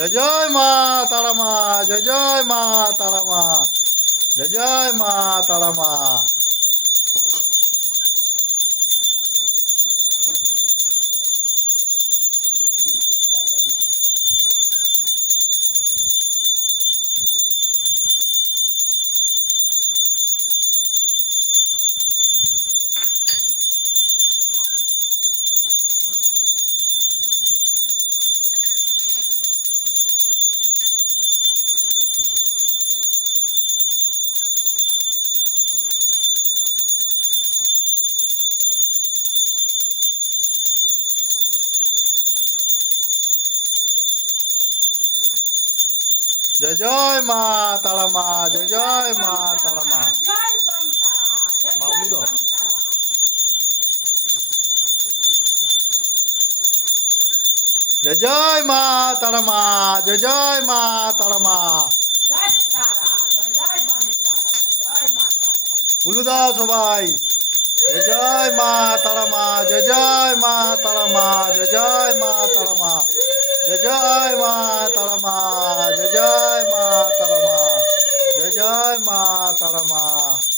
જય મા તારામાં જય મા તારામાં જય મા તારામાં જય મા તારામાં જય મા તારામાં માં બોલો જય મા તારામાં જય મા તારામાં બોલુદા સભાઈ જય મા તારામાં જય મા તારામાં જય મા તારામાં જય મા તારામાં જય મા તારામાં જય મા તારામાં